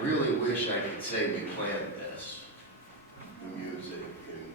really wish I could say we planned this, the music, and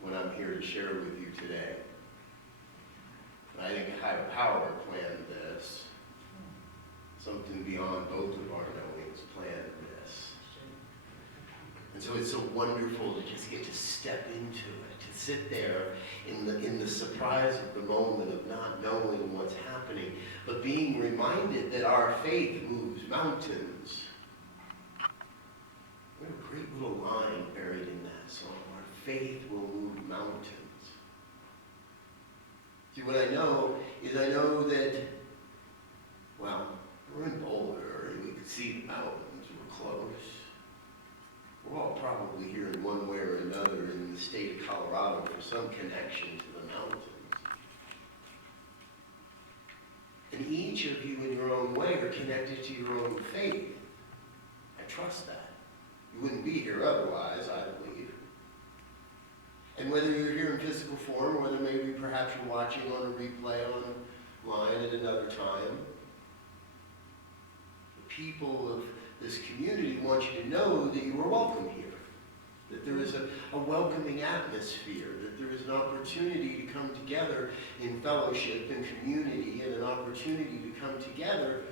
what I'm here to share with you today. But I think a higher power planned this. Something beyond both of our knowings planned this. And so it's so wonderful to just get to step into it, to sit there in the surprise of the moment of not knowing what's happening, but being reminded that our faith moves mountains. We have a great little line buried in that song. Our faith will move mountains. See, what I know is I know that, well, we're in Boulder, and we can see the mountains. We're close. We're all probably here in one way or another in the state of Colorado for some connection to the mountains. And each of you in your own way are connected to your own faith. I trust that. You wouldn't be here otherwise, I believe. And whether you're here in physical form, or whether maybe perhaps you're watching on a replay online at another time, the people of this community want you to know that you are welcome here, that there is a welcoming atmosphere, that there is an opportunity to come together in fellowship and community, and an opportunity to come together,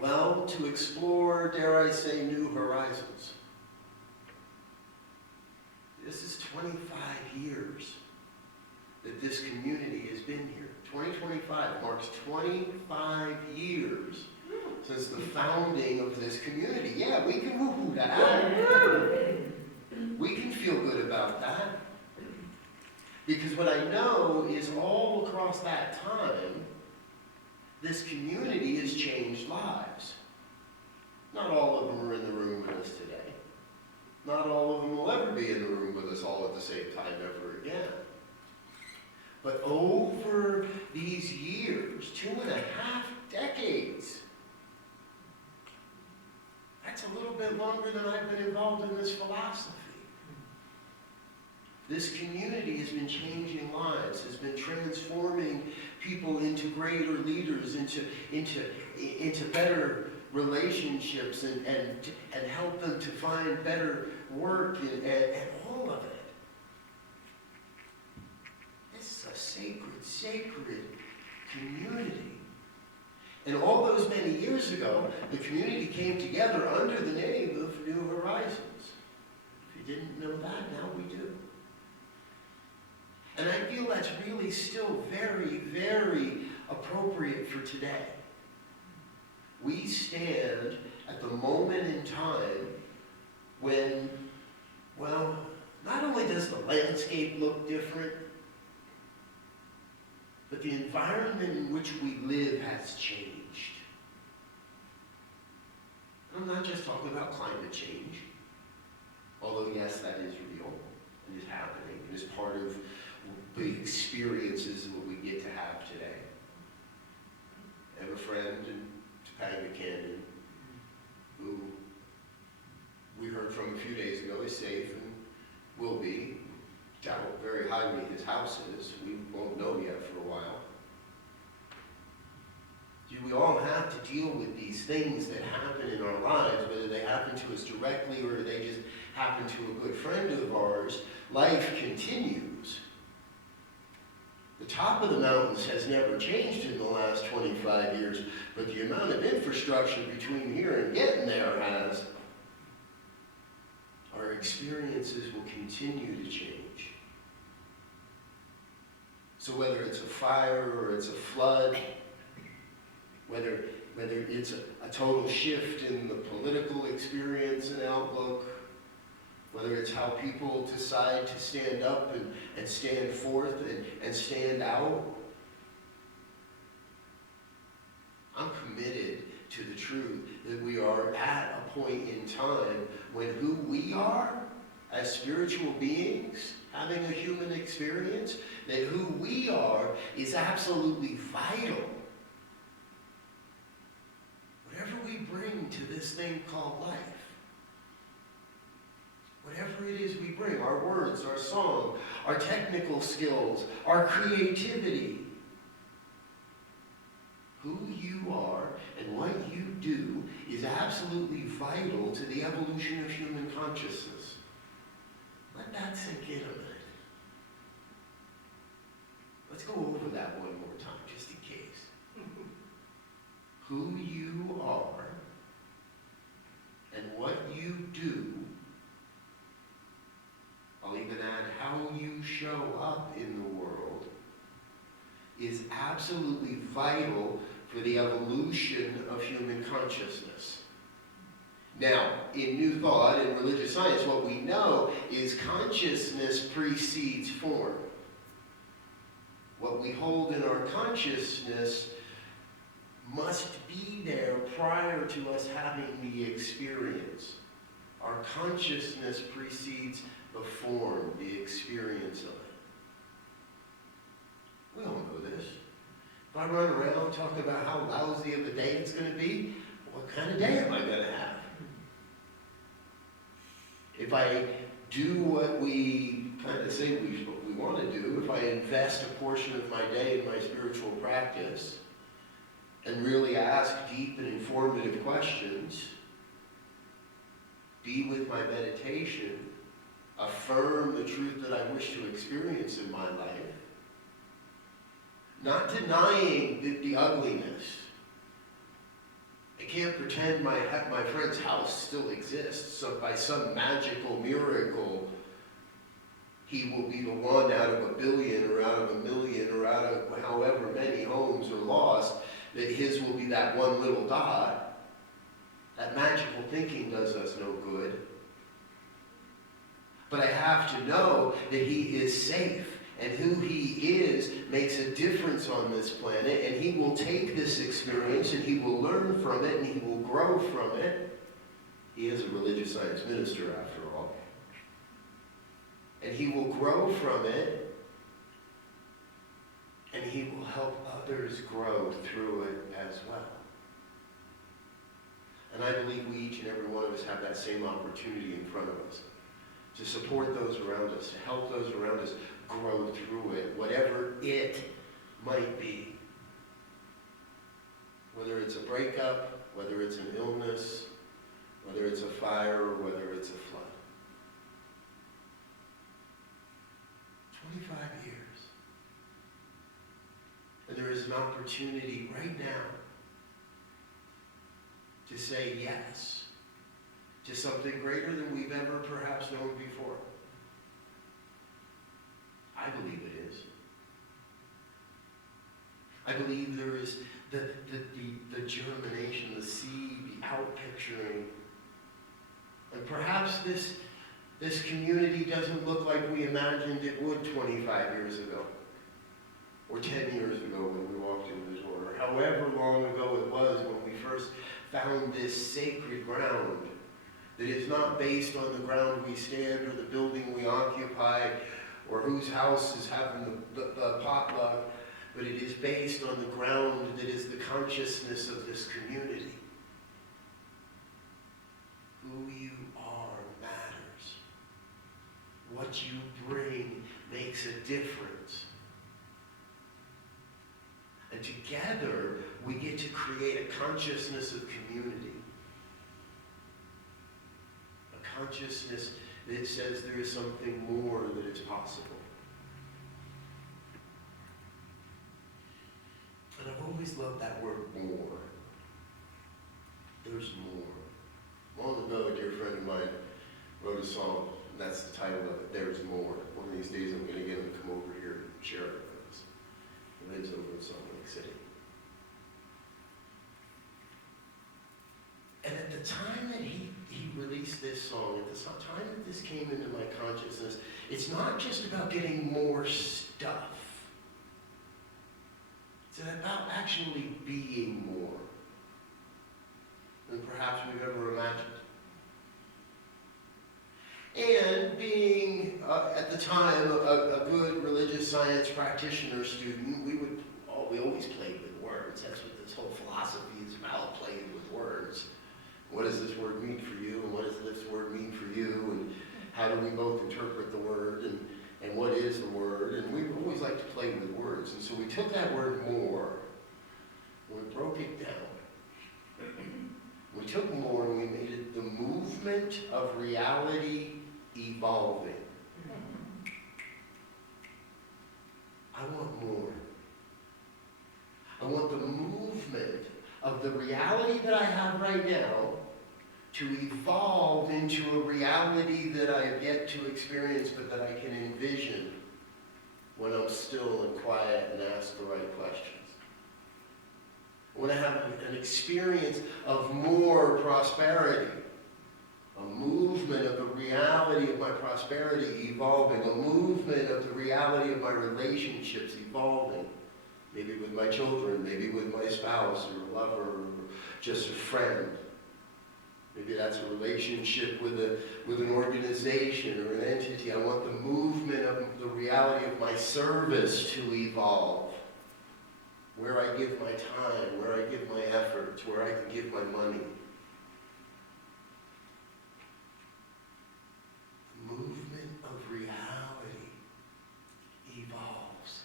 well, to explore, dare I say, new horizons. This is 25 years that this community has been here. 2025 marks 25 years since the founding of this community. Yeah, we can woo-hoo that. We can feel good about that. Because what I know is all across that time, this community has changed lives. Not all of them are in the room with us today. Not all of them will ever be in the room with us all at the same time ever again. But over these years, 2.5 decades, that's a little bit longer than I've been involved in this philosophy. This community has been changing lives, has been transforming people into greater leaders, into better relationships, and help them to find better work, and all of it. This is a sacred community. And all those many years ago, the community came together under the name of New Horizons. If you didn't know that, now we do. And I feel that's really still very, very appropriate for today. We stand at the moment in time when, well, not only does the landscape look different, but the environment in which we live has changed. I'm not just talking about climate change, although yes, that is real and is happening and is part of the experiences that we get to have today. I have a friend in Topanga Canyon who we heard from a few days ago is safe and will be. Doubt very highly his house is. We won't know yet for a while. See, we all have to deal with these things that happen in our lives, whether they happen to us directly or they just happen to a good friend of ours. Life continues. The top of the mountains has never changed in the last 25 years, but the amount of infrastructure between here and getting there has. Our experiences will continue to change. So whether it's a fire or it's a flood, whether it's a total shift in the political experience and outlook, whether it's how people decide to stand up and stand forth and stand out, I'm committed to the truth that we are at a point in time when who we are as spiritual beings, having a human experience, that who we are is absolutely vital. Whatever we bring to this thing called life, whatever it is we bring, our words, our song, our technical skills, our creativity, who you are and what you do is absolutely vital to the evolution of human consciousness. Let that sink in a minute. Let's go over that one more time, just in case. Who you are and what you do, I'll even add how you show up in the world, is absolutely vital for the evolution of human consciousness. Now, in New Thought and religious science, what we know is consciousness precedes form. What we hold in our consciousness must be there prior to us having the experience. Our consciousness precedes the form, the experience of it. We all know this. If I run around talking about how lousy of a day it's going to be, what kind of day am I going to have? If I do what we kind of say we want to do, if I invest a portion of my day in my spiritual practice and really ask deep and informative questions, be with my meditation, affirm the truth that I wish to experience in my life, not denying the ugliness. I can't pretend my friend's house still exists, so by some magical miracle, he will be the one out of 1 billion or out of 1 million or out of however many homes are lost, that his will be that one little dot. That magical thinking does us no good. But I have to know that he is safe. And who he is makes a difference on this planet, and he will take this experience and he will learn from it and he will grow from it. He is a religious science minister after all. And he will grow from it, and he will help others grow through it as well. And I believe we, each and every one of us, have that same opportunity in front of us. To support those around us, to help those around us grow through it, whatever it might be. Whether it's a breakup, whether it's an illness, whether it's a fire, or whether it's a flood. 25 years. And there is an opportunity right now to say yes to something greater than we've ever perhaps known before. I believe it is. I believe there is the germination, the seed, the outpicturing. And perhaps this community doesn't look like we imagined it would 25 years ago, or 10 years ago when we walked into this door, or however long ago it was when we first found this sacred ground that is not based on the ground we stand or the building we occupy or whose house is having the potluck, but it is based on the ground that is the consciousness of this community. Who you are matters. What you bring makes a difference. And together, we get to create a consciousness of community. A consciousness that says there is something more that is possible. And I've always loved that word more. There's more. Long ago, a dear friend of mine wrote a song, and that's the title of it, There's More. One of these days I'm going to get him to come over here and share it with us. He lives over in Salt Lake City. And at the time that he released this song, at the time that this came into my consciousness, it's not just about getting more stuff. It's about actually being more than perhaps we've ever imagined. And being, at the time, a good religious science practitioner student, we always played with words. That's what this whole philosophy is about, playing with words. What does this word mean for you, and what does this word mean for you, and how do we both interpret the word, and what is the word? And we always like to play with words. And so we took that word more, we broke it down. We took more and we made it the movement of reality evolving. I want more. I want the movement of the reality that I have right now to evolve into a reality that I have yet to experience, but that I can envision when I'm still and quiet and ask the right questions. I want to have an experience of more prosperity, a movement of the reality of my prosperity evolving, a movement of the reality of my relationships evolving, maybe with my children, maybe with my spouse or a lover or just a friend. Maybe that's a relationship with an organization or an entity. I want the movement of the reality of my service to evolve. Where I give my time, where I give my efforts, where I can give my money. The movement of reality evolves.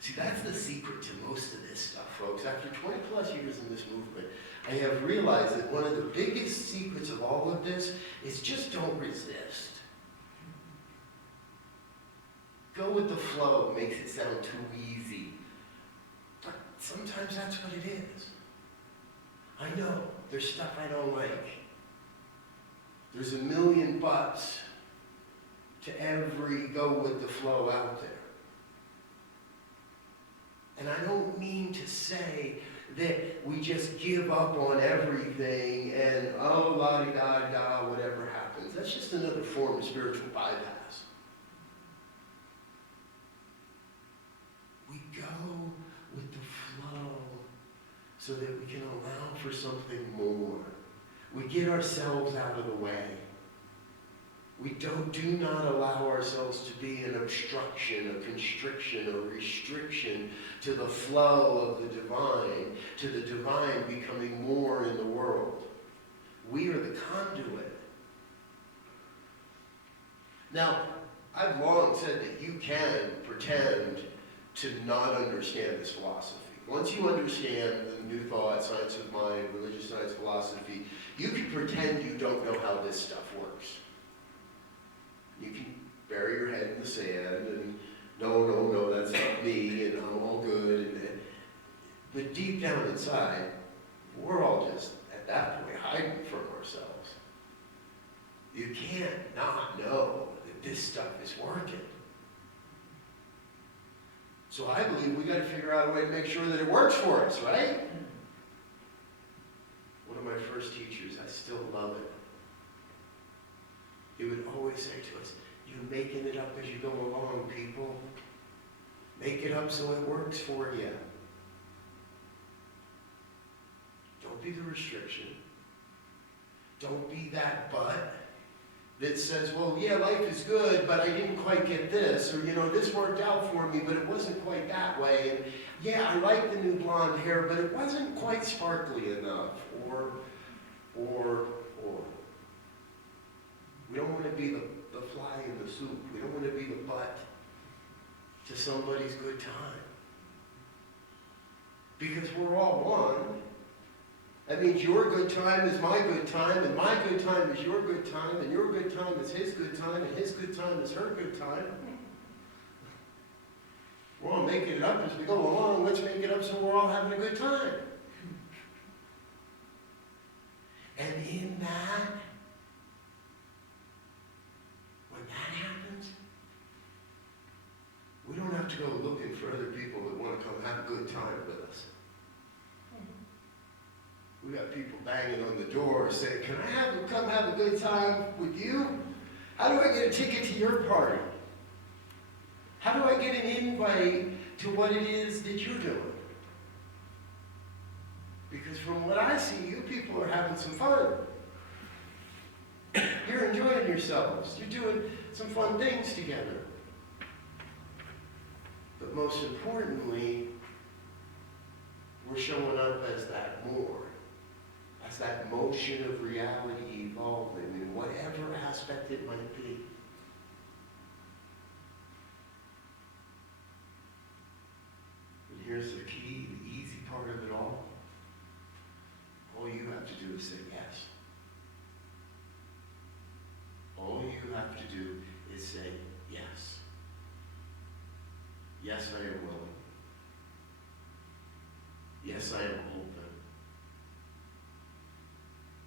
See, that's the secret to most of this stuff, folks. After 20 plus years in this movement, I have realized that one of the biggest secrets of all of this is just don't resist. Go with the flow. It makes it sound too easy. But sometimes that's what it is. I know there's stuff I don't like. There's a million buts to every go with the flow out there. And I don't mean to say that we just give up on everything and oh, la-di-da-da, whatever happens. That's just another form of spiritual bypass. We go with the flow so that we can allow for something more. We get ourselves out of the way. We do not allow ourselves to be an obstruction, a constriction, a restriction to the flow of the divine becoming more in the world. We are the conduit. Now, I've long said that you can pretend to not understand this philosophy. Once you understand the New Thought, science of mind, religious science philosophy, you can pretend you don't know how this stuff works. You can bury your head in the sand and no, that's not me, and I'm all good. But deep down inside, we're all just, at that point, hiding from ourselves. You can't not know that this stuff is working. So I believe we got to figure out a way to make sure that it works for us, right? One of my first teachers, I still love it. He would always say to us, you're making it up as you go along, people. Make it up so it works for you. Don't be the restriction. Don't be that but that says, well, yeah, life is good, but I didn't quite get this. Or, this worked out for me, but it wasn't quite that way. And, yeah, I like the new blonde hair, but it wasn't quite sparkly enough. Or. We don't want to be the fly in the soup. We don't want to be the butt to somebody's good time. Because we're all one. That means your good time is my good time, and my good time is your good time, and your good time is his good time, and his good time is her good time. We're all making it up as we go along. Let's make it up so we're all having a good time. And in that, when that happens, we don't have to go looking for other people that want to come have a good time with us. We got people banging on the door saying, can I come have a good time with you? How do I get a ticket to your party? How do I get an invite to what it is that you're doing? Because from what I see, you people are having some fun. You're enjoying yourselves. You're doing some fun things together. But most importantly, we're showing up as that more. As that motion of reality evolving in whatever aspect it might be. And here's the key, the easy part of it all. All you have to do is say yes. All you have to do is say yes. Yes, I am willing. Yes, I am open.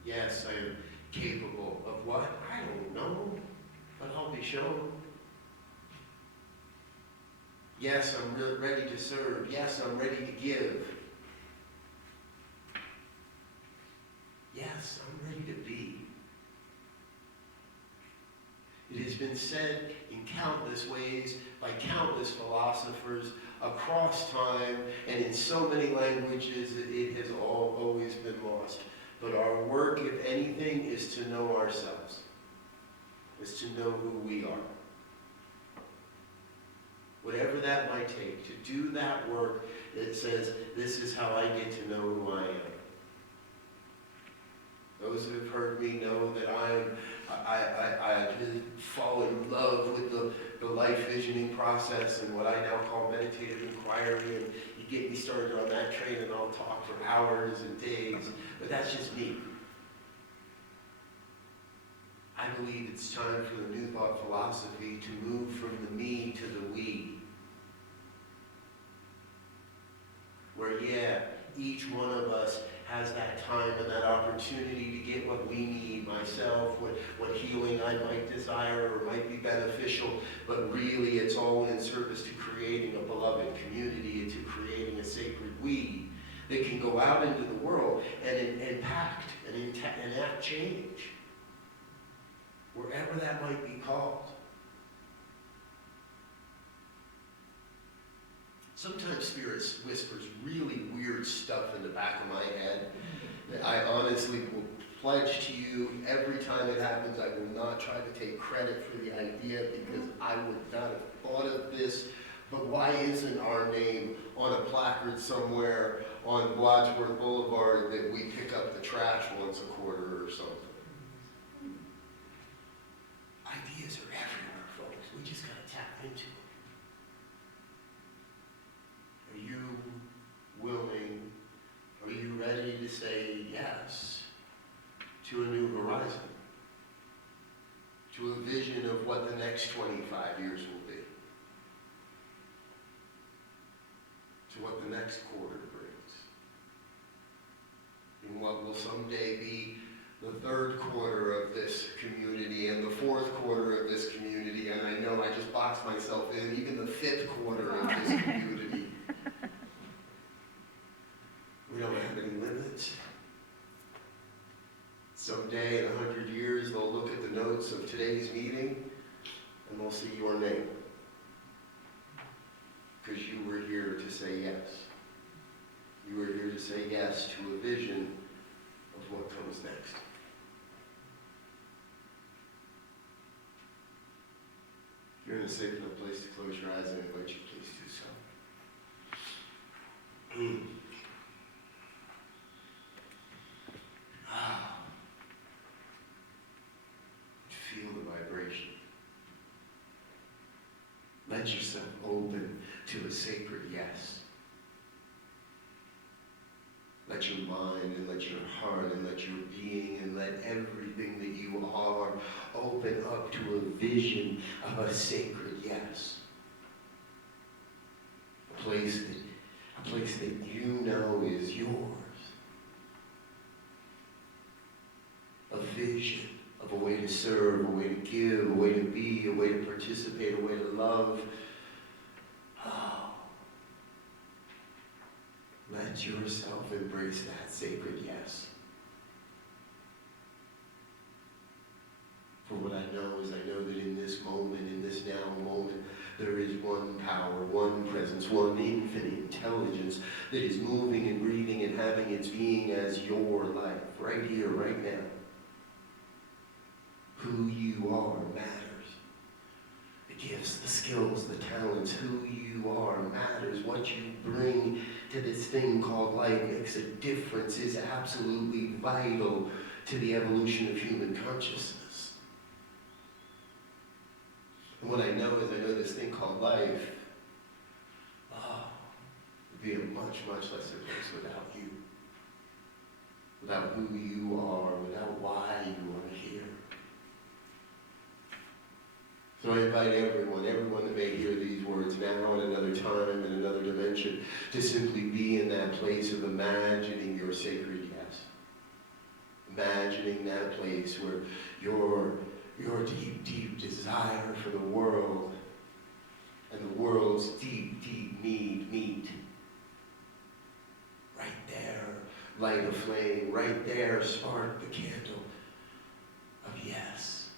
Yes, I am capable of what? I don't know, but I'll be shown. Yes, I'm ready to serve. Yes, I'm ready to give. Yes, I'm ready to be. It has been said in countless ways by countless philosophers across time and in so many languages that it has always been lost. But our work, if anything, is to know ourselves, is to know who we are. Whatever that might take, to do that work that says, this is how I get to know who I am. Those who have heard me know that I fall in love with the life visioning process and what I now call meditative inquiry, and you get me started on that train and I'll talk for hours and days, but that's just me. I believe it's time for the New Thought philosophy to move from the me to the we. Where, each one of us has that time and that opportunity to get what we need, myself, what healing I might desire or might be beneficial, but really it's all in service to creating a beloved community and to creating a sacred we that can go out into the world and impact and enact change, wherever that might be called. Sometimes Spirit whispers really weird stuff in the back of my head that I honestly will pledge to you every time it happens. I will not try to take credit for the idea because I would not have thought of this. But why isn't our name on a placard somewhere on Wadsworth Boulevard that we pick up the trash once a quarter or something? Ideas are everywhere, folks. We just got to tap into them. Are you willing, are you ready to say yes to a new horizon? To a vision of what the next 25 years will be? To what the next quarter brings? And what will someday be the third quarter of this community and the fourth quarter of this community, and I know I just boxed myself in, even the fifth quarter of this community. We don't have any limits. Someday in 100 years, they'll look at the notes of today's meeting and they'll see your name. Because you were here to say yes. You were here to say yes to a vision of what comes next. If you're in a safe enough place to close your eyes, I invite you please do so. Feel the vibration. Let yourself open to a sacred yes. Let your mind and let your heart and let your being and let everything that you are open up to a vision of a sacred yes. A place that you know is yours. A vision of a way to serve, a way to give, a way to be, a way to participate, a way to love. Oh. Let yourself embrace that sacred yes. For what I know is I know that in this moment, in this now moment, there is one power, one presence, one infinite intelligence that is moving and breathing and having its being as your life, right here, right now. Who you are matters. The gifts, the skills, the talents, who you are matters. What you bring to this thing called life makes a difference, is absolutely vital to the evolution of human consciousness. And what I know is I know this thing called life, would be a much, much lesser place without you. without who you are, without why you are here. So I invite everyone that may hear these words now at another time, in another dimension, to simply be in that place of imagining your sacred yes. Imagining that place where your deep, deep desire for the world and the world's deep, deep need meet. Right there, light a flame. Right there, spark the candle of yes.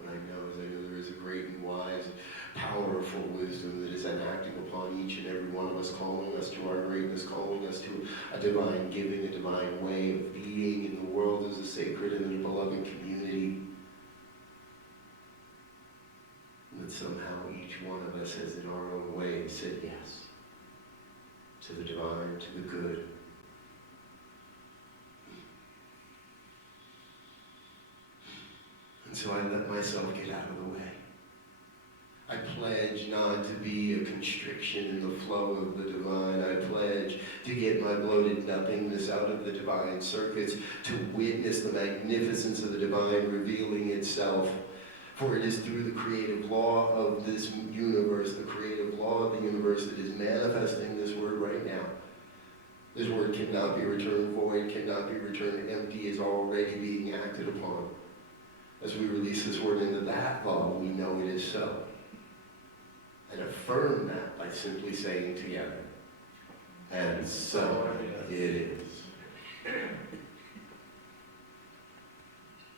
And I know there is a great and wise, powerful wisdom that is enacting upon each and every one of us, calling us to our greatness, calling us to a divine giving, a divine way of being in the world as a sacred and a beloved community. And that somehow each one of us has in our own way said yes to the divine, to the good. And so I let myself get out of the way. I pledge not to be a constriction in the flow of the divine. I pledge to get my bloated nothingness out of the divine circuits, to witness the magnificence of the divine revealing itself. For it is through the creative law of this universe, the creative law of the universe that is manifesting this word right now. This word cannot be returned void, cannot be returned empty, is already being acted upon. As we release this word into that law, we know it is so. And affirm that by simply saying together, and so it is.